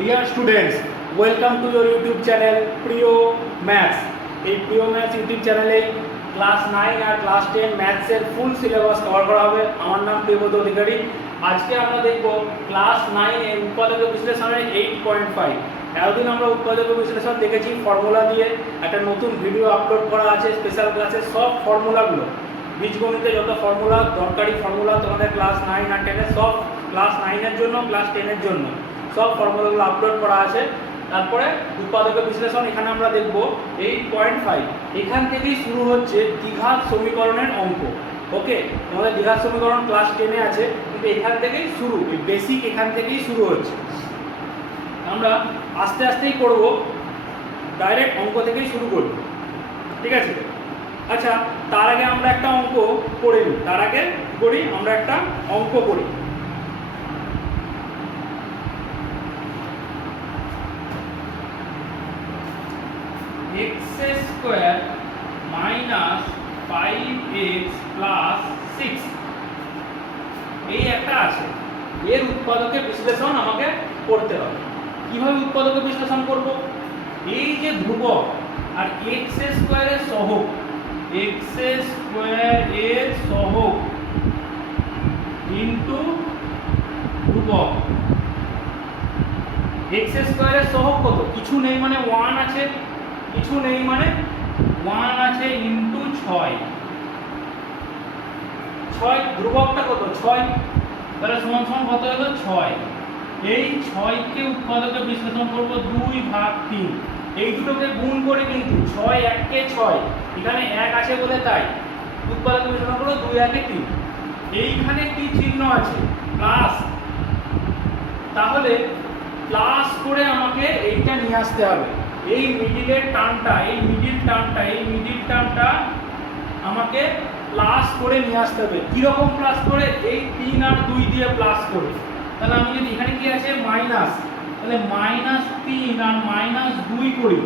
Dear students, welcome to your YouTube channel Priyo Maths. এই প্রিয় maths YouTube চ্যানেলে class 9 আর class 10 ম্যাথসের full syllabus cover করা হবে। আমার নাম প্রিয়ব্রত অধিকারী। আজকে আমরা দেখব ক্লাস 9 এর উৎপাদক বিশ্লেষণের 8.5। এতদিন আমরা উৎপাদক বিশ্লেষণ দেখেছি ফর্মুলা দিয়ে, একটা নতুন ভিডিও আপলোড করা আছে স্পেশাল ক্লাসে সব ফর্মুলাগুলো, বীজগণিতে যত ফর্মুলা দরকারি ফর্মুলা তোমাদের ক্লাস 9 আর 10 এর সব ক্লাস 9 এর জন্য ক্লাস 10 এর জন্য সব ফর্মুলাগুলো আপলোড করা আছে। তারপরে উৎপাদক বিশ্লেষণ এখানে আমরা দেখব 8.5। এখান থেকেই শুরু হচ্ছে দ্বিঘাত সমীকরণের অঙ্ক। ওকে, আমাদের দ্বিঘাত সমীকরণ ক্লাস 10 এ আছে, কিন্তু এখান থেকেই শুরু, বেসিক এখান থেকেই শুরু হচ্ছে। আমরা আস্তে আস্তেই করব, ডাইরেক্ট অঙ্ক থেকেই শুরু করব, ঠিক আছে? আচ্ছা, তার আগে আমরা একটা অঙ্ক করে নিই। তার আগে আমরা একটা অঙ্ক করি। x square minus 5x plus 6 এই একটা আছে, এর উৎপাদকের বিশ্লেষণ আমাকে করতে হবে। কিভাবে উৎপাদকের বিশ্লেষণ করব? এই যে ধ্রুবক আর x স্কয়ারের সহগ, x স্কয়ার এর সহগ ইনটু ধ্রুবক। x স্কয়ারের সহগ কত? কিছু নেই মানে 1 আছে, কিছু নেই মানে 1 আছে ইনটু 6। 6 ধ্রুবকটা কত? 6। তাহলে সমান সমান কত হলো? 6। এই 6 কে উৎপাদকে বিশ্লেষণ করব 2/3। এই দুটোকে গুণ করে, কিন্তু 6 1 কে 6, এখানে 1 আছে বলে তাই উৎপাদকে বিশ্লেষণ করব 2 1 এ 3। এইখানে কি চিহ্ন আছে? প্লাস। তাহলে প্লাস করে আমাকে এইটা নিয়ে আসতে হবে। এই মিডিলের টার্মটা, এই মিডিল টার্মটা আমাকে প্লাস করে নিয়ে আসতে হবে। কিরকম প্লাস করে? এই 3 আর 2 দিয়ে প্লাস করে। তাহলে আমি যদি এখানে কি আছে মাইনাস, তাহলে -3 আর -2 করি,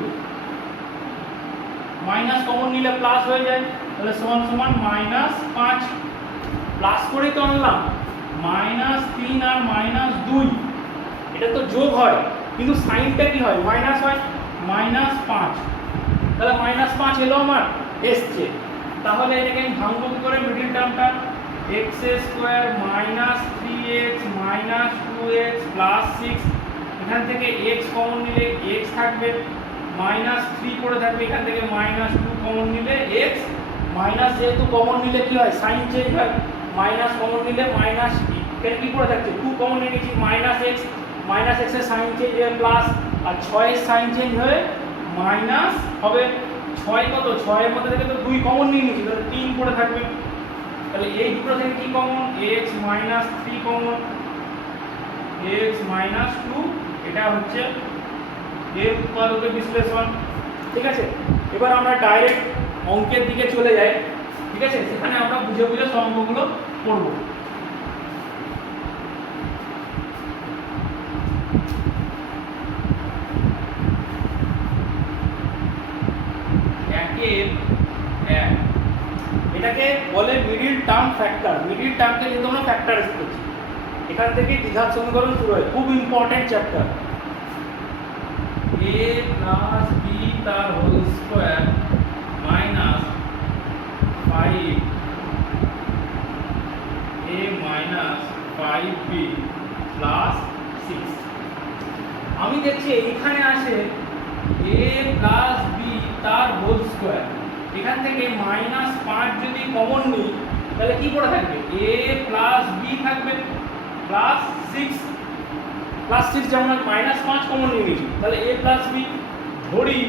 মাইনাস কমন নিলে প্লাস হয়ে যায়, তাহলে সমান সমান -5। প্লাস করেই তো আনলাম, -3 আর -2 এটা তো যোগ হয়, কিন্তু সাইনটা কি হয়? মাইনাস হয়, -5। তাহলে -5 এলো আমার, এসছে। তাহলে এটাকে আমি ভাঙবো কি করে? মিডল টার্মটা x square minus 3x minus 2x plus 6, এখান থেকে x কমন নিলে x থাকবে, -3 পড়ে থাকবে, এখান থেকে -2 কমন নিলে x, মাইনাস যেহেতু কমন নিলে কি হয়? সাইন চেঞ্জ হয়। মাইনাস কমন নিলে মাইনাস, এখানে কি পড়ে থাকছে? 2 কমন নিয়ে নিয়েছি, -x এর সাইন চেঞ্জ হয়ে প্লাস, আর 6 এর সাইন চেঞ্জ হয়ে মাইনাস হবে। 6 কত? 6 এর মধ্যে থেকে তো 2 কমন নিয়ে নিয়েছি, তাহলে 3 পড়ে থাকবে। তাহলে এই দুটো থেকে কি কমন? x -3 common, x -2। এটা হচ্ছে এর উৎপাদকের বিশ্লেষণ, ঠিক আছে? এবার আমরা ডাইরেক্ট অঙ্কের দিকে চলে যাই, ঠিক আছে? সেখানে আমরা বুঝে বুঝে সব অঙ্কগুলো করব। এটাকে বলে মিডিল টার্ম ফ্যাক্টর। মিডিল টার্মকে কিন্তু আমরা ফ্যাক্টরাইজ করছি। এখান থেকে দ্বিঘাত সমীকরণ শুরু হয়, খুব important chapter. a plus b তার whole square minus 5a minus 5b plus 6। আমি দেখছি এইখানে আছে a প্লাস b তার হোল স্কয়ার, এখান থেকে -5 যদি কমন নিই তাহলে কি পড়ে থাকবে? a প্লাস b থাকবে প্লাস 6 যেমন -5 কমন নিয়ে নিয়েছি, তাহলে a প্লাস b ধরি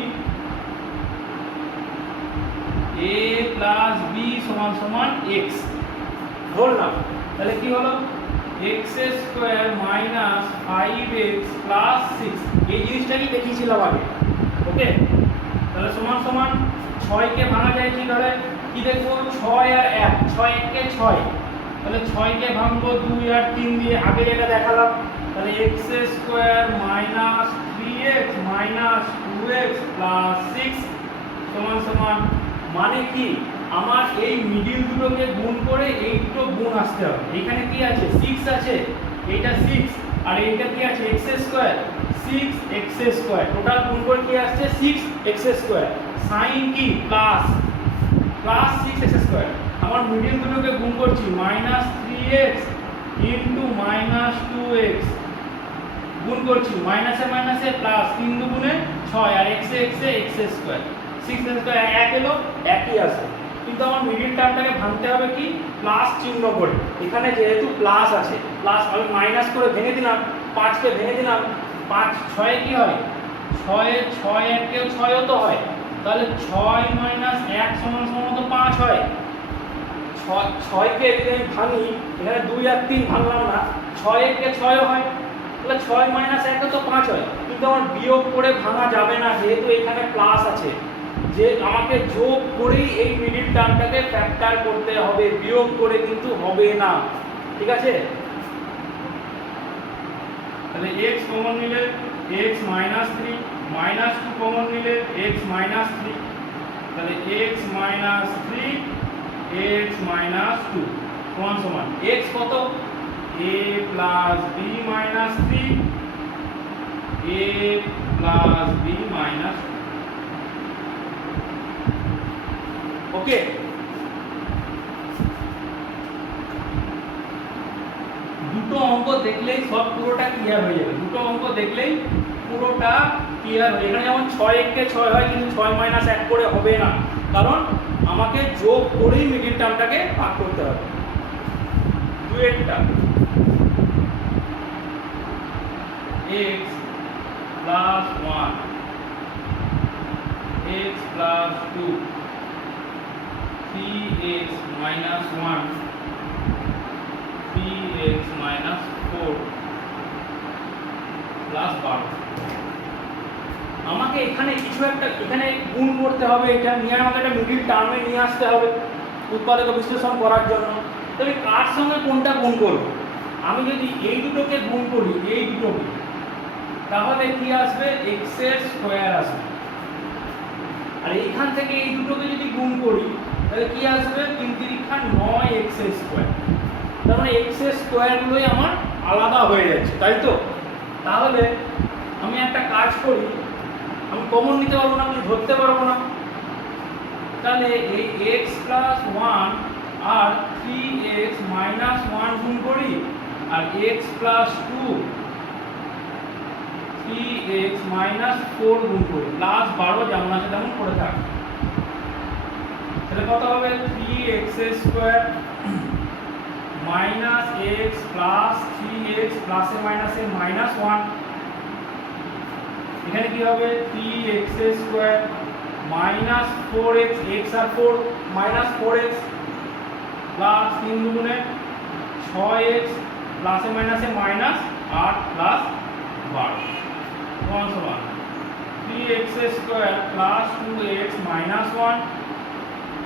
a প্লাস b সমান সমান x ধরলাম। তাহলে কি হলো? x square minus 5x plus 6, এই জিনিসটাই দেখিয়েছিলাম আগে। ওকে, তাহলে সমান সমান 6 কে ভাঙা যায় কি ধরে? কি দেখবো? 6 আর 1, 6 1 কে 6, তাহলে 6 কে ভাঙবো 2 আর 3 দিয়ে, আগে যেটা দেখালাম। তাহলে x square minus 3x minus 2x plus 6 সমান সমান, মানে কি আমার এই মিডিল দুটোকে গুণ করে এই দুটো গুণ আসতে হবে। এখানে কি আছে? 6 আছে, এইটা 6, আর এইটা কি আছে? x square 6x square, total গুণ করে কি আসছে 6x স্কয়ার, সাইন কি প্লাস 6x স্কয়ার, আমার মিডিল দুটোকে গুণ করছি -3x ইনটু -2x, গুণ করছি মাইনাসে মাইনাসে প্লাস, 3 দুগুণে 6 আর x এ x স্কয়ার, 6x স্কয়ার এক এলো একই আসবে, কিন্তু আমার মিডিল টার্মটাকে ভাঙতে হবে কি প্লাস চিহ্ন করে, এখানে যেহেতু প্লাস আছে প্লাস আমি মাইনাস করে ভেঙে দিলাম, 5 কে ভেঙে দিলাম, 5 6 এ কি হয় 6 এ 6 1 কেও 6 ও তো হয়, তাহলে 6 - 1 সমান তো 5 হয়, 6 কে যদি আমি ভাঙি এখানে 2 আর 3 ভাঙলাম না, 6 1 কে 6 ও হয়, তাহলে 6 - 1 তো 5 হয়, কিন্তু আমার বিয়োগ করে ভাঙা যাবে না যেহেতু এখানে প্লাস আছে, যে আমাকে যোগ করেই এই মিডিল টার্মটাকে ফ্যাক্টর করতে হবে, বিয়োগ করে কিন্তু হবে না, ঠিক আছে। তাহলে x কমন নিলে x - 3 -2 কমন নিলে x - 3, তাহলে x - 3 x - 2 সমান সমান x কত a plus b minus 3 a plus b minus 2, ওকে। দুটো অঙ্ক দেখলেই সব পুরোটা ক্লিয়ার হয়ে যাবে, দুটো অঙ্ক দেখলেই পুরোটা ক্লিয়ার হয়ে যাবে। এখানে যেমন 6 1 কে 6 হয়, কিন্তু 6 - 1 করে হবে না, কারণ আমাকে যোগ করেই মিডিল টার্মটাকে ভাগ করতে হবে। দুয়েরটা x plus 1 x plus 2 3x minus 1 3x minus 4 plus 12। আমাকে এখানে কিছু একটা এখানে গুণ করতে হবে, এটা নিয়ে আমাকে একটা মিডিল টার্মে নিয়ে আসতে হবে উৎপাদক বিশ্লেষণ করার জন্য। তবে কার সঙ্গে কোনটা গুণ করব, আমি যদি এই দুটোকে গুণ করি এই দুটোকে, তাহলে কি আসবে x এর স্কয়ার আসবে, আর এইখান থেকে এই দুটোকে যদি গুণ করি তাহলে কি আসবে 3 3 9x স্কয়ার, তার মানে x এর স্কয়ারগুলোই আমার আলাদা হয়ে যাচ্ছে, তাই তো। তাহলে আমি একটা কাজ করি, আমি কমন নিতে পারবো না, আমি ধরতে পারবো না, তাহলে এই x plus 1 আর 3x minus 1 গুণ করি, আর x plus 2 3x minus 4 গুণ করি, প্লাস 12 যেমন আছে তেমন করে থাক, তাহলে কত হবে 3x square minus x plus 3x plus এ minus এ minus 1, এখানে কি হবে 3x square minus 4x x আর 4 minus 4x plus 3 দুগুণে 6x plus এ minus এ minus 8 plus 12 সমান সমান 3x square plus 2x minus 1,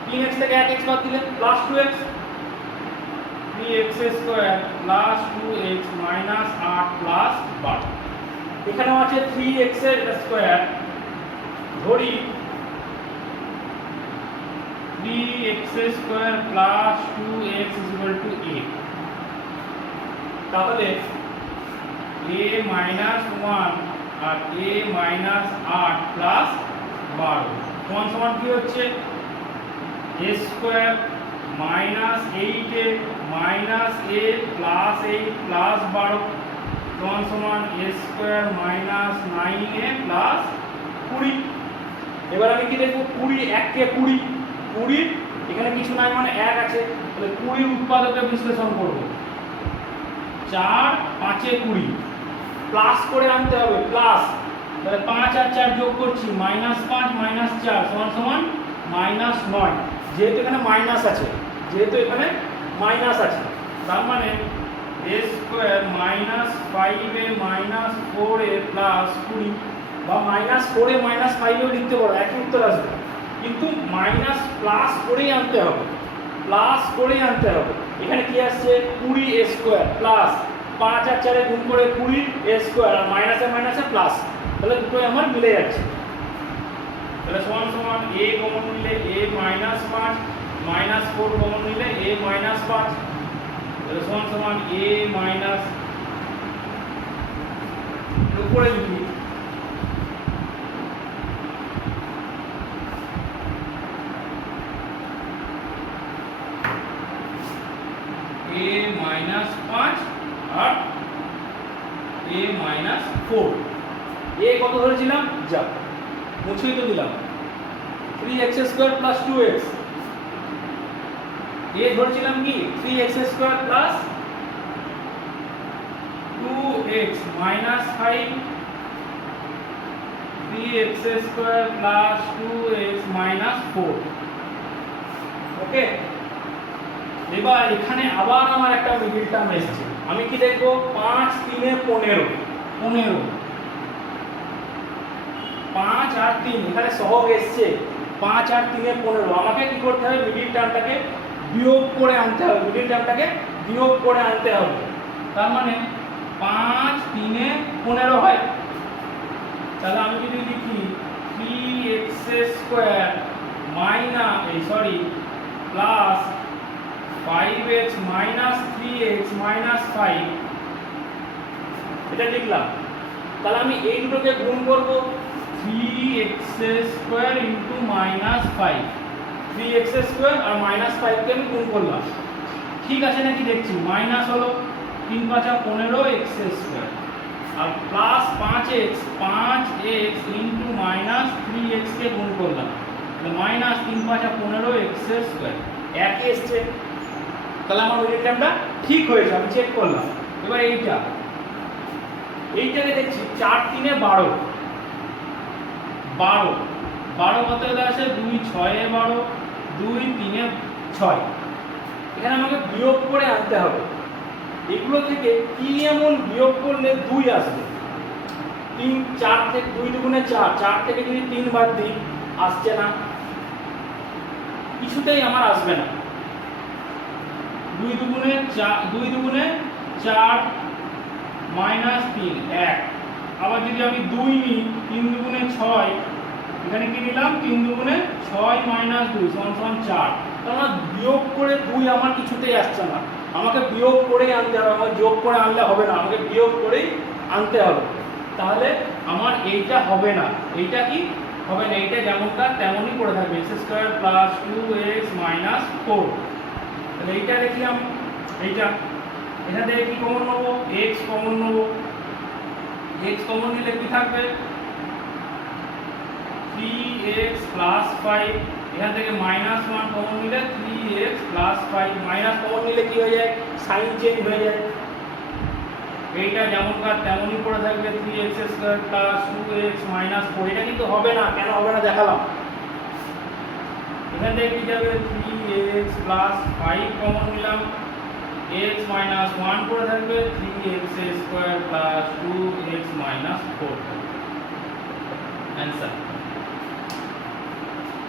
3x থেকে 1x বাদ দিলে plus 2x, 3x square plus 2x minus 8 plus 12, এখানেও আছে 3x স্কয়ার, ধরি 3x square plus 2x equal to a, তাহলে a minus 1 আর a minus 8 plus 12 সমান সমান কি হচ্ছে a square minus 8a minus a plus 8 plus 12 সমান সমান a square minus 9a plus 20। এবার আমি কি দেখব 20 1 কে 20 20 এখানে কিছু নাই মানে 1 আছে, তাহলে 20 উৎপাদকে বিশ্লেষণ করব, 4 5 এ 20 প্লাস করে আনতে হবে প্লাস, তাহলে 5 আর 4 যোগ করছি -5 -4 সমান সমান -9, যেহেতু এখানে মাইনাস আছে, যেহেতু এখানে মাইনাস আছে, তার মানে a square -5a -4a plus 20, বা -4a -5 এও লিখতে পারো, একই উত্তর আসবে, কিন্তু মাইনাস প্লাস করেই আনতে হবে, প্লাস করেই আনতে হবে। এখানে কি আসছে 20a স্কয়ার প্লাস 5 আর 4 এ গুণ করে 20a স্কয়ার, আর মাইনাসে মাইনাসে প্লাস, তাহলে দুটোই আমার মিলে যাচ্ছে, তাহলে সমান সমান a কমন নিলে a -5 -4 কমন নিলে a -5, তাহলে সমান সমান a উপরে লিখি a minus 5 R a minus 4 a কত ধরেছিলাম যা মুছেই তো দিলাম 3x square plus 2x a ধরেছিলাম কি 3x square plus 2x minus 5 3x square plus 2x minus 4 ওকে। এবার এখানে আবার আমার একটা মিডল টার্ম এসেছে, আমি কি দেখব 5 3 এ 15 15 5 আর 3 এখানে সহগ এসেছে 5 আর 3 এ 15 আমাকে কি করতে হবে মিডল টার্মটাকে বিয়োগ করে আনতে হবে, মিডল টার্মটাকে বিয়োগ করে আনতে হবে। তার মানে 5 3 এ 15 হয়, তাহলে আমি যদি লিখি 3x square plus 5x minus 3x minus 5 এটা লিখলাম। তাহলে আমি এই দুটোকে গুণ করব 3x square into minus 5 3x square আর মাইনাস 5 কে আমি গুণ করলাম, ঠিক আছে নাকি দেখছি। মাইনাস হলো 3 5 15x স্কয়ার আর plus 5x into minus 3x কে গুণ করলাম, তাহলে মাইনাস 3 5 15x স্কয়ার একই এসছে। তাহলে আমার মিডল টার্মটা ঠিক হয়েছে, আমি চেক করলাম। এবার এইটাকে দেখছি 4 3 এ 12 কত হতে আসে 2 6 এ 12 2 3 এ 6, এখানে আমাকে বিয়োগ করে আনতে হবে। এগুলো থেকে কি এমন বিয়োগ করলে 2 আসবে? 3 4 থেকে 2 দুগুণে 4 4 থেকে যদি 3 বাদ দিই আসছে না, কিছুতেই আমার আসবে না। 2 দুগুণে 4 মাইনাস 3 1, আবার যদি আমি 2 নিই 3 দুগুণে 6, এখানে কি নিলাম 3 দুগুণে 6 মাইনাস 2 সমান 4। তাহলে বিয়োগ করে 2 আমার কিছুতেই আসছে না, আমাকে বিয়োগ করেই আনতে হবে, আমার যোগ করে আনলে হবে না, আমাকে বিয়োগ করেই আনতে হবে। তাহলে আমার এইটা হবে না, এইটা কি হবে না, এইটা যেমনটা তেমনই পড়ে থাকবে x square plus 2x minus 4। তাহলে এইটা দেখি আমি, এইটা এখান থেকে কি কমন নেব x কমন নেব, x কমন নিলে কি থাকবে 3x প্লাস 5, এখান থেকে মাইনাস 1 কমন নিলে 3x প্লাস 5, মাইনাস কমন নিলে কি হয়ে যায় সাইন চেঞ্জ হয়ে যায়। এইটা যেমনকার তেমনই পড়ে থাকবে 3x square plus 2x minus 4। এটা কিন্তু হবে না, কেন হবে না দেখালাম। এখান থেকে কি যাবে 3x প্লাস 5 কমন নিলাম, x মাইনাস 1 পড়ে থাকবে 3x square plus 2x minus 4 answer.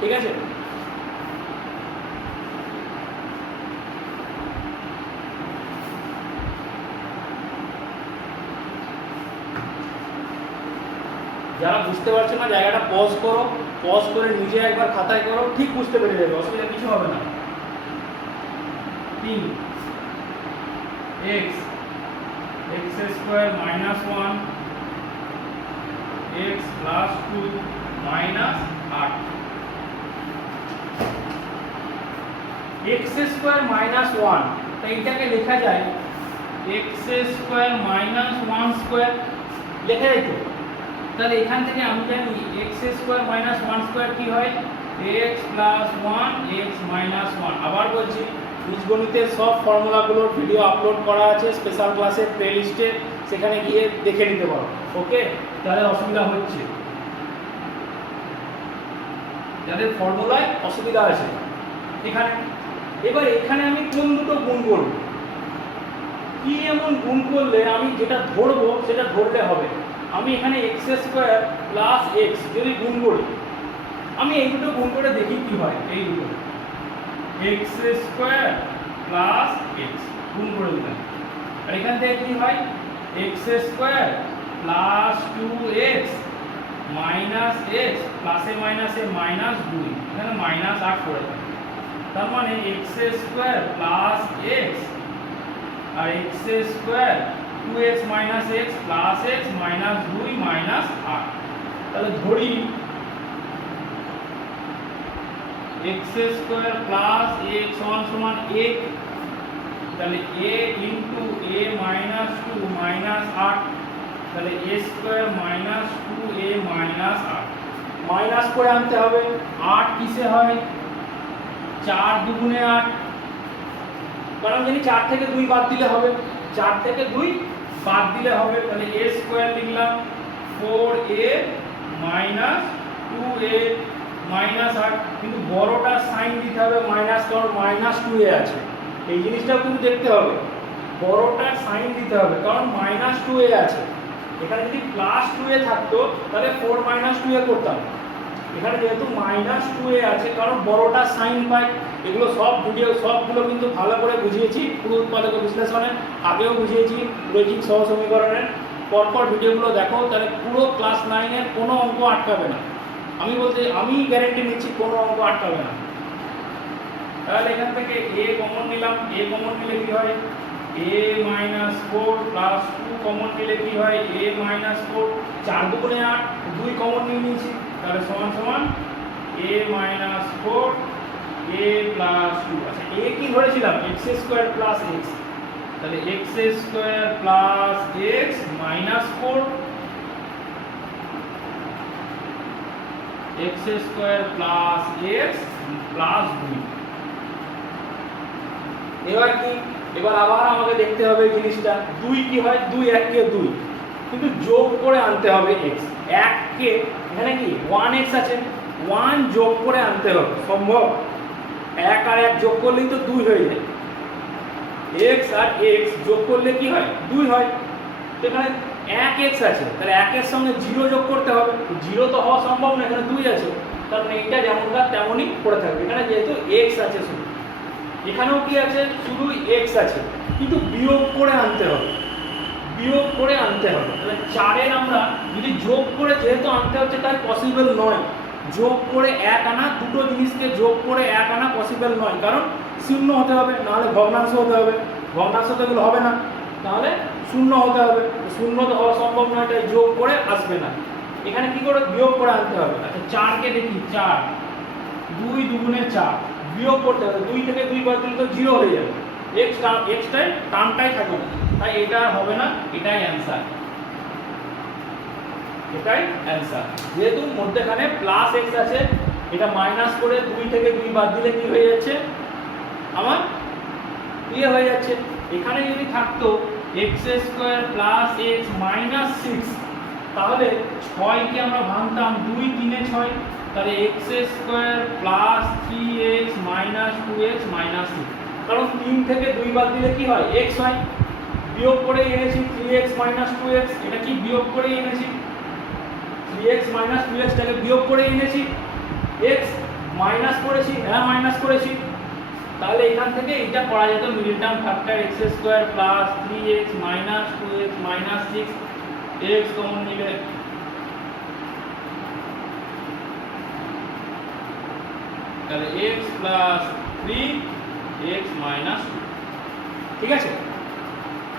ঠিক আছে, যারা বুঝতে পারছো না জায়গাটা পজ করো, পজ করে নিজে একবার খাতায় করো, ঠিক বুঝতে পেরে যাবে, অসুবিধা কিছু হবে না। 3x square minus 1 x plus 2 minus 8, x square minus 1, তাই এটাকে লেখা যায় x স্কয়ার মাইনাস 1 স্কয়ার লেখা যায় তো। তাহলে এখান থেকে আমি জানি x স্কয়ার মাইনাস 1 স্কয়ার কি হয় x প্লাস 1 x মাইনাস 1। আবার বলছি বীজগণিতের সব ফর্মুলাগুলোর ভিডিও আপলোড করা আছে স্পেশাল ক্লাসের প্লেলিস্টে, সেখানে গিয়ে দেখে নিতে পারো। ওকে, যাদের অসুবিধা হচ্ছে, যাদের ফর্মুলায় অসুবিধা আছে এখানে, এবার এখানে আমি কোন দুটো গুণ করব, কি এমন গুণ করলে আমি যেটা ধরবো সেটা ধরলে হবে। আমি এখানে x স্কয়ার প্লাস x যদি গুণ করি, আমি এই দুটো গুণ করে দেখি কি হয়। এই দুটো x স্কয়ার প্লাস x গুণ করে দিলাম, আর এখান থেকে কি হয় x square plus 2x minus x প্লাসে মাইনাসে মাইনাস 2, এখানে মাইনাস 8 করে থাকে। তার মানে x স্কয়ার প্লাস x আর x square 2x minus x plus x minus 2 minus 8। তাহলে ধরি x স্কয়ার প্লাস x সমান সমান a, তাহলে a into a minus 2 minus 8, তাহলে a square minus 2a minus 8 minus করে আনতে হবে। 8 কিসে হয়? 4 দুগুণে 8, কারণ জানি 4 থেকে 2 বাদ দিলে হবে, 4 থেকে 2 বাদ দিলে হবে, তাহলে a স্কয়ার লিখলাম 4a মাইনাস 2a মাইনাস 8, কিন্তু বড়টা সাইন দিতে হবে মাইনাস, কারণ মাইনাস 2a আছে, এই জিনিসটাও কিন্তু দেখতে হবে, বড়টার সাইন দিতে হবে কারণ মাইনাস 2a আছে। এখানে যদি প্লাস 2a থাকতো তাহলে 4 মাইনাস 2a করতাম, এখানে যেহেতু মাইনাস 2a আছে কারণ বড়টা সাইন পাই। এগুলো সবগুলো কিন্তু ভালো করে বুঝিয়েছি পুরো উৎপাদক বিশ্লেষণে, আগেও বুঝিয়েছি রৈখিক সহ সমীকরণের, পরপর ভিডিওগুলো দেখো, তাহলে পুরো ক্লাস 9 এর কোনো অঙ্ক আটকাবে না, আমি গ্যারান্টি নিচ্ছি কোনো অঙ্ক আটকাবে না। তাহলে এখান থেকে a কমন নিলাম, a কমন নিলে কি হয় a মাইনাস 4 প্লাস 2 কমন নিলে কি হয় a মাইনাস 4, 4 দুগুণে 8, 2 কমন নিয়ে নিয়েছি, তাহলে সমান সমান a মাইনাস 4 a প্লাস 2। আচ্ছা a কি ধরেছিলাম x স্কয়ার প্লাস x, তাহলে x square plus x minus 4, x square plus x plus 2। এবার কি, এবার আবার আমাকে দেখতে হবে এই জিনিসটা 2 কি হয়, 2 1 কে 2, কিন্তু যোগ করে আনতে হবে x, 1 কে এখানে কি 1x আছে, 1 যোগ করে আনতে হবে, সম্ভব? 1 আর 1 যোগ করলেই তো 2 হয়ে যায়, x আর x যোগ করলে কি হয় 2 হয়, তো এখানে 1x আছে, তাহলে 1 এর সঙ্গে 0 যোগ করতে হবে, 0 তো হওয়া সম্ভব না, এখানে 2 আছে, তার মানে এটা যেমনটা তেমনই পড়ে থাকবে। এখানে যেহেতু x আছে শুধু, এখানেও কি আছে শুধু x আছে, কিন্তু বিয়োগ করে আনতে হবে, বিয়োগ করে আনতে হবে। তাহলে 4 এর আমরা যদি যোগ করে যেহেতু আনতে হচ্ছে তাই পসিবল নয়, যোগ করে 1 আনা, দুটো জিনিসকে যোগ করে 1 আনা পসিবল নয়, কারণ শূন্য হতে হবে, নাহলে ভগ্নাংশ হতে হবে, ভগ্নাংশ তো এগুলো হবে না, তাহলে শূন্য হতে হবে, শূন্য তো হওয়া সম্ভব নয়, তাই যোগ করে আসবে না, এখানে কি করে বিয়োগ করে আনতে হবে। আচ্ছা 4 কে দেখি, 4 2 দুগুণে 4, বিয়োগ করতে হবে, 2 থেকে 2 বাদ দিলে তো 0 হয়ে যাবে, এক্সটাই টার্মটাই থাকবে না, তাই এটা হবে না, এটাই অ্যান্সার, এটাই অ্যান্সার। যেহেতু মধ্যখানে প্লাস x আছে, এটা মাইনাস করে 2 থেকে 2 বাদ দিলে কি হয়ে যাচ্ছে আমার ইয়ে হয়ে যাচ্ছে। এখানে যদি থাকতো x square plus x minus 6, তাহলে 6 কে আমরা ভাঙতাম 2 3 এ 6, তাহলে x square plus 3x minus 2x minus 6, কারণ 3 থেকে 2 বাদ দিলে কি হয় x হয়, বিয়োগ করে এনেছি 3x মাইনাস 2x, এটা কি বিয়োগ করে এনেছি 3x মাইনাস 2x টাকে বিয়োগ করে এনেছি, x মাইনাস করেছি, হ্যাঁ মাইনাস করেছি, তাহলে এখান থেকে এটা করা যেত middle term factor x square plus 3x minus 2x minus 6, x common নিলে তাহলে x প্লাস 3x মাইনাস 2, ঠিক আছে?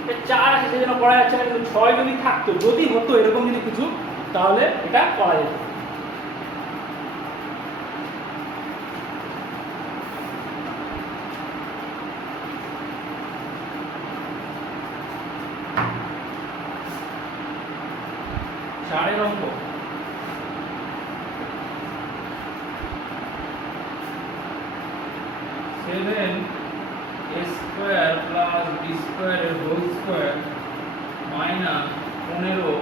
এটা 4 আছে সেজন্য করা যাচ্ছে না, কিন্তু 6 যদি থাকতো, যদি হতো এরকম যদি কিছু, তাহলে এটা করা যেত। চারের অঙ্ক seven A square plus B স্কোয়ারের whole square minus 15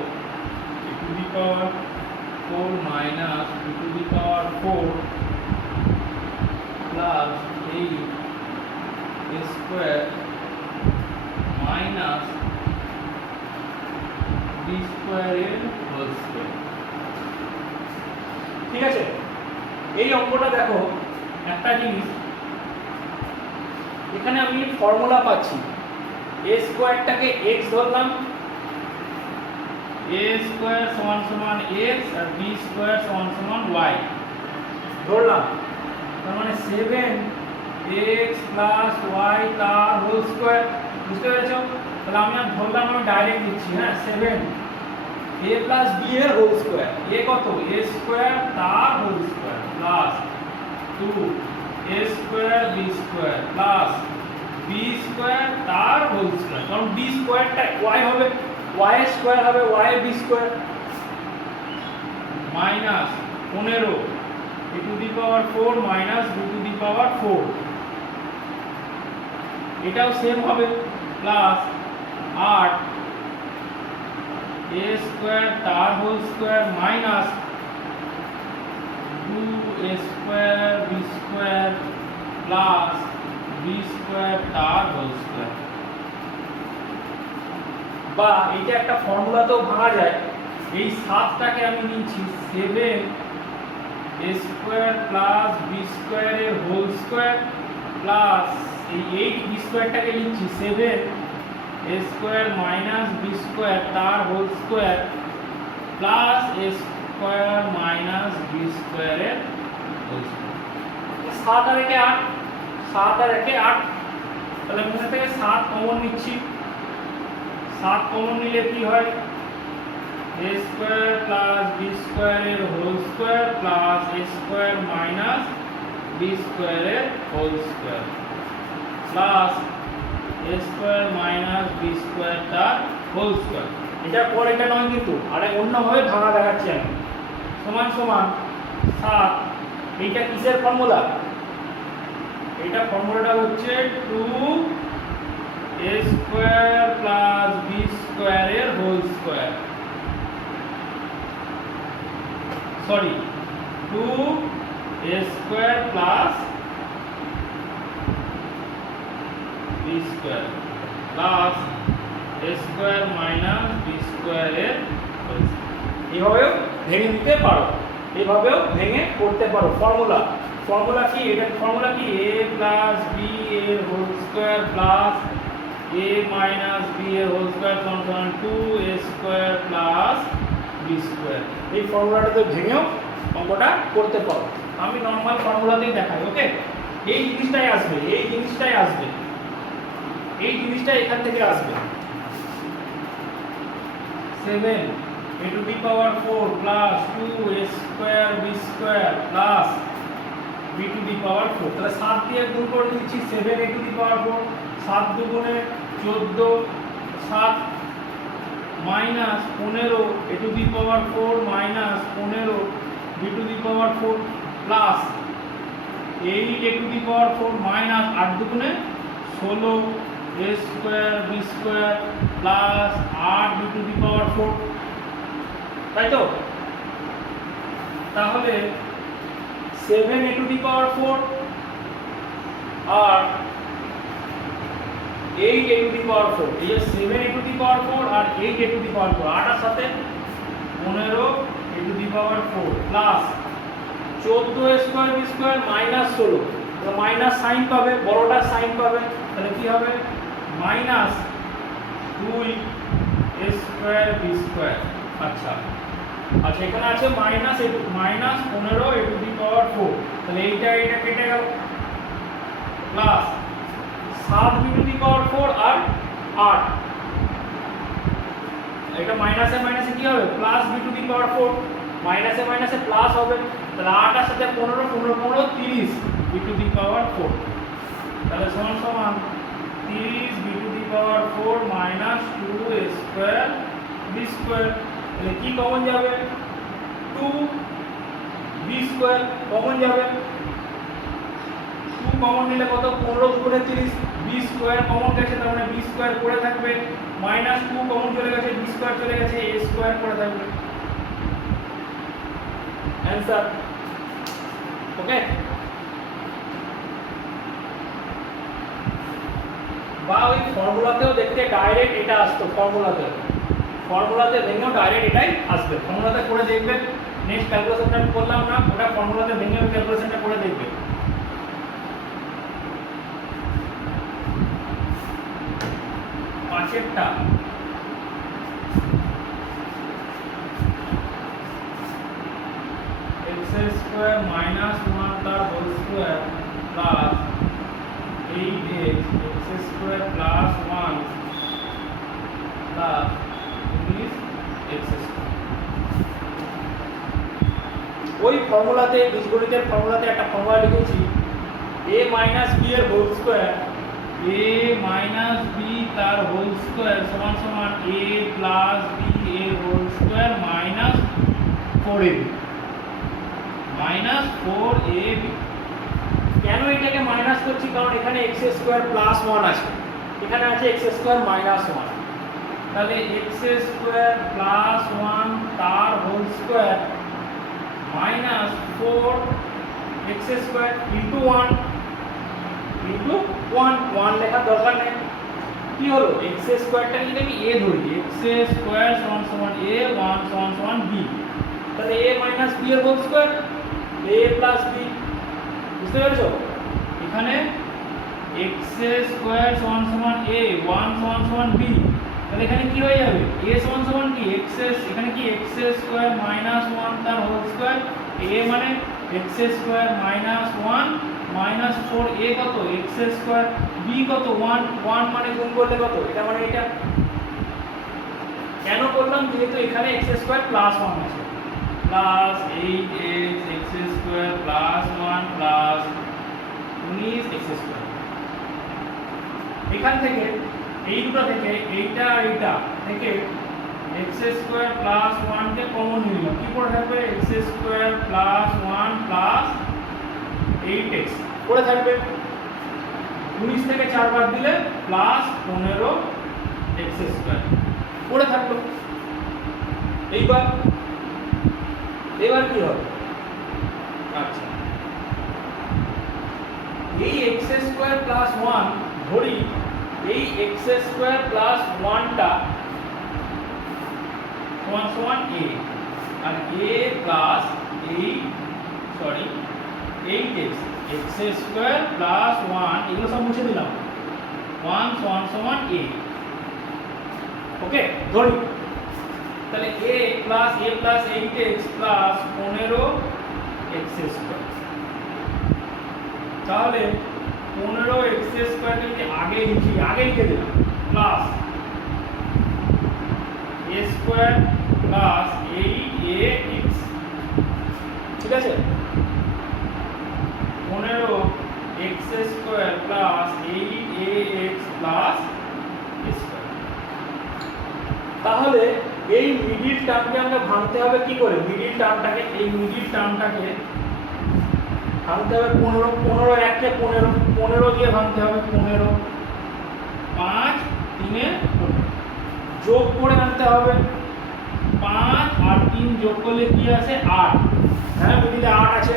to the power 4 minus 2 to the power 4 plus 8 A square minus B স্কোয়ারের হোল স্কোয়ার। ঠিক আছে, এই অঙ্কটা দেখো একটা জিনিস, এখানে আমি ফর্মুলা পাচ্ছি, a স্কয়ারটাকে x ধরলাম, a স্কয়ার সমান সমান x আর b স্কয়ার সমান সমান y ধরলাম, তার মানে 7x প্লাস y তার হোল স্কয়ার, বুঝতে পেরেছো? তাহলে আমি আর ধরলাম, আমি ডাইরেক্ট লিখছি, হ্যাঁ 7 a প্লাস b এর হোল স্কয়ার, a কত a স্কয়ার তার whole square plus 2 a square b square plus b square তার হোল স্কয়ার, কারণ b স্কয়ারটা y হবে, y স্কয়ার হবে y b square minus 15 a to the power 4 minus b to the power 4, এটাও same হবে plus 8 a square তার whole square minus 2 a square b square plus b square তার whole square. বা এটা একটা ফর্মুলাতেও ভাঙা যায়, এই 7টাকে আমি নিচ্ছি 7 a স্কয়ার প্লাস b স্কয়ারের হোল স্কয়ার প্লাস এই 8 b স্কয়ারটাকে লিখছি 7 a square minus b square তার whole square plus a square minus b স্কয়ারের হোল স্কয়ার। 7 আর 1 8, 7 আর 1 8, তাহলে মনে থেকে 7 কমন নিচ্ছি, 7 কমন নিলে কি হয় a স্কয়ার প্লাস b স্কয়ারের whole square plus a square minus b স্কয়ারের whole square plus a square minus b square তার হোল স্কয়ার। এটা পর এটা নয় কিন্তু, আরে অন্যভাবে ভাঙা দেখাচ্ছি আমি, সমান সমান 7, এইটা কিসের ফর্মুলা, এইটা ফর্মুলাটা হচ্ছে 2 a স্কয়ার প্লাস b স্কয়ারের whole square, sorry 2 a square plus b square plus a square minus b স্কয়ারের হোল স্কয়ার। এইভাবেও ভেঙে নিতে পারো, এইভাবেও ভেঙে করতে পারো। ফর্মুলা কি, এটা ফর্মুলা কি a প্লাস b এর whole square plus a minus b এর হোল স্কয়ার সমান 2 a square plus b square. এই ফর্মুলাটাতে ভেঙেও অঙ্কটা করতে পারো, আমি নরমাল ফর্মুলাতেই দেখাই। ওকে, এই জিনিসটাই আসবে, এই জিনিসটাই আসবে, এই জিনিসটা এখান থেকে আসবে 7 a to the power 4 plus 2 a square b square plus b to the power 4, তাহলে 7 দিয়ে গুণ করে দিচ্ছি 7 a টু দি পাওয়ার 4, 7 দুগুণে 14, 7 minus 15 a to the power 4 minus 15 b to the power 4 plus 8 a to the power 4 minus 8 দুগুণে 16 a square b square plus 8 b to the power 4, তাই তো? তাহলে 7 a টু দি পাওয়ার 4 আর 8 a to the power 4, এই যে 7 a to the power 4 আর 8 a to the power 4, 8 এর সাথে 15 a to the power 4 plus 14 a square b square minus 16, তো মাইনাস সাইন পাবে, বড়টা সাইন পাবে, তাহলে কি হবে minus 2 a square b square. আচ্ছা আচ্ছা, এখানে আছে minus 15 a to the power 4, তাহলে এইটা কেটে গেল plus 7 b to the power 4 আর 8, এটা মাইনাসে মাইনাসে কি হবে plus b to the power 4, মাইনাসে মাইনাসে প্লাস হবে, তাহলে 8 এর সাথে 15 15 30 b টু দি পাওয়ার 4, তাহলে সমান সমান 30 b to the power 4 minus 2 a square b square. তাহলে কি কমন যাবে 2 b স্কয়ার কমন যাবে, 2 কমন নিলে কত 15 গুণে 30, b স্কয়ার কমন গেছে, তার মানে b স্কয়ার পড়ে থাকবে, মাইনাস 2 কমন চলে গেছে, b স্কয়ার চলে গেছে, a স্কয়ার পড়ে থাকবে, অ্যানসার। ওকে, বা ওই ফর্মুলাতেও দেখতে ডাইরেক্ট এটা আসতো, ফর্মুলাতে ভেঙেও ডাইরেক্ট এটাই আসবে, ফর্মুলাতে করে দেখবে। নেক্সট ক্যালকুলেশনটা আমি করলাম না, ওটা ফর্মুলাতে ভেঙে ওই ক্যালকুলেশনটা করে দেখবে। পাঁচেরটা x স্কয়ার মাইনাস 1 তার whole square plus 8x x square plus 1 plus 19 X square. ওই ফর্মুলাতে বীজগণিতের ফর্মুলাতে একটা ফর্মুলা লিখেছি a মাইনাস b এর whole square, a minus b তার হোল স্কয়ার সমান সমান a প্লাস b এর whole square minus 4ab minus 4ab। কেন এটাকে মাইনাস করছি? কারণ এখানে x স্কয়ার প্লাস 1 আছে, এখানে আছে x স্কয়ার মাইনাস 1। তাহলে x স্কয়ার প্লাস 1 তার whole square minus 4 x square into 1 into 1 লেখার দরকার নেই। কি হলো? x স্কয়ারটাকে যদি আমি a ধরি, x স্কয়ার সমান সমান a, 1 সমান সমান b, তাহলে a মাইনাস b এর whole square a plus b। বুঝতে পেরেছো? এখানে x স্কয়ার সমান সমান a, 1 সমান সমান b, তাহলে এখানে কি হয়ে যাবে? a সমান সমান কি x, এখানে কি x স্কয়ার মাইনাস 1 তার হোল স্কয়ার, a মানে x square minus 1 minus 4a কত x স্কয়ার, b কত 1 মানে গুণ করলে কত, এটা মানে এটা। কেন করলাম? যেহেতু এখানে x স্কয়ার প্লাস 1 আছে, plus 8x x square plus 1 plus 19 x square. এখান থেকে এই দুটো থেকে এইটা এইটা থেকে x স্কয়ার প্লাস 1 কে কমন নিলাম, কি পড়ে থাকবে? x square plus 1 plus 8x পড়ে থাকবে। 19 থেকে 4 বাদ দিলে প্লাস 15x স্কয়ার পড়ে থাকলো। এইবার কি হবে? আচ্ছা, এই x স্কয়ার প্লাস 1 ধরি, এই x স্কয়ার প্লাস 1 টা সমান সমান a, আর a plus 8x x square plus 1 এগুলো সব মুছে দিলাম, 1 সমান সমান a। ওকে, ধরি তাহলে a plus 8x plus 15x square. তাহলে 15x স্কয়ার যদি আগে লিখে দিলাম plus a square plus 8ax, ঠিক আছে? 15x square plus 8ax plus a square. তাহলে এই মিডিল টার্মকে আমরা ভাঙতে হবে কি করে? মিডিল টার্মটাকে ভাঙতে হবে 15 1 কে 15 দিয়ে ভাঙতে হবে। 15 5 3 15 যোগ করে আনতে হবে। 5 আর 3 যোগ করলে কি আসে? 8। হ্যাঁ, মিডিলে 8 আছে।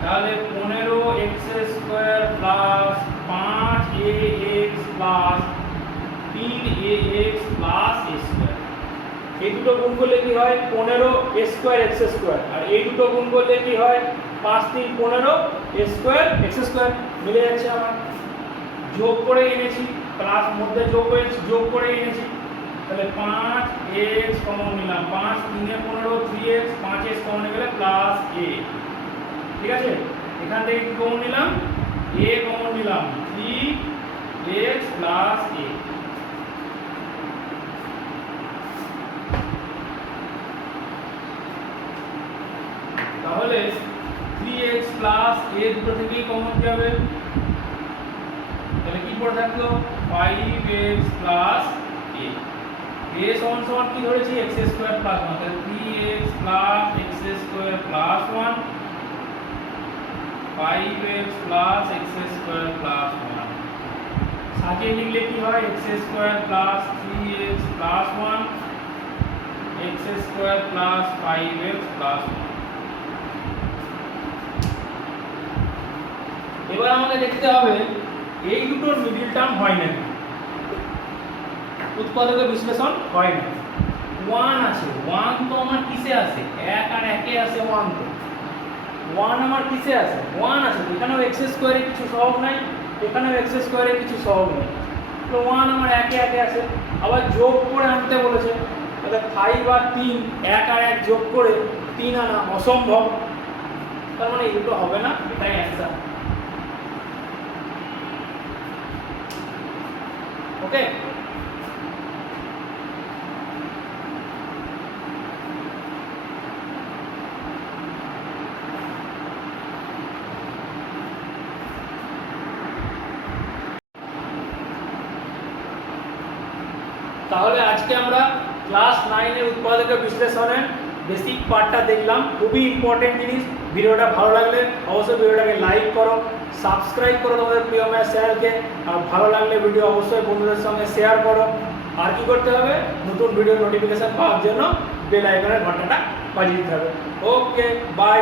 তাহলে 15x square plus 5ax plus 3ax plus a square. এই দুটো গুণ করলে কি হয়? 15 a স্কয়ার x স্কয়ার। আর এই দুটো গুণ করলে কি হয়? 5 3 15 a স্কয়ার x স্কয়ার। মিলে যাচ্ছে আমার। যোগ করে এনেছি, প্লাস মধ্যে যোগ করে এনেছি। তাহলে 5x কমন নিলাম, 5 3 15 3x, 5x কমন গেলে প্লাস a। ঠিক আছে? এখান থেকে কি কমন নিলাম? a কমন নিলাম, 3x প্লাস a। তাহলে 3x প্লাস a দুটো থেকেই কমন যাবে। তাহলে কি পড়ে থাকলো? 5x plus a। a সমান সমান কি ধরেছি? x square plus 1। তাহলে 3x plus x square plus 1, 5x plus x square plus 1। সাজিয়ে লিখলে কি হয়? x square plus 3x plus 1, x square plus 5x plus 1। এবার আমাদের দেখতে হবে এই দুটোর মিডল টার্ম হয় নাকি, উৎপাদকের বিশ্লেষণ হয় না। 1 আছে, 1 তো আমার কিসে আছে? 1 আর 1 এ আছে 1, তো 1 আমার কিসে আছে? 1 আছে, তো এখানেও x স্কয়ারে কিছু সহগ নাই, এখানেও x স্কয়ারে কিছু সহগ নেই, তো 1 আমার 1 এ 1 এ আছে। আবার যোগ করে আনতে বলেছে, তাহলে 5 আর 3, 1 আর 1 যোগ করে 3 আনা অসম্ভব, তার মানে এগুলো হবে না, এটাই অ্যান্সার। ওকে, তাহলে আজকে আমরা ক্লাস 9 এর উৎপাদক বিশ্লেষণের বেসিক পার্টটা দেখলাম, খুবই ইম্পর্টেন্ট জিনিস। ভিডিওটা ভালো লাগলে অবশ্যই ভিডিওটাকে লাইক করো, সাবস্ক্রাইব করো তোমাদের প্রিয় ম্যাথ চ্যানেলকে, আর ভালো লাগলে ভিডিও অবশ্যই বন্ধুদের সঙ্গে শেয়ার করো। আর কি করতে হবে, নতুন ভিডিও নোটিফিকেশন পাওয়ার জন্য বেল আইকনের ঘন্টাটা বাজিয়ে দিতে হবে। ওকে, বাই।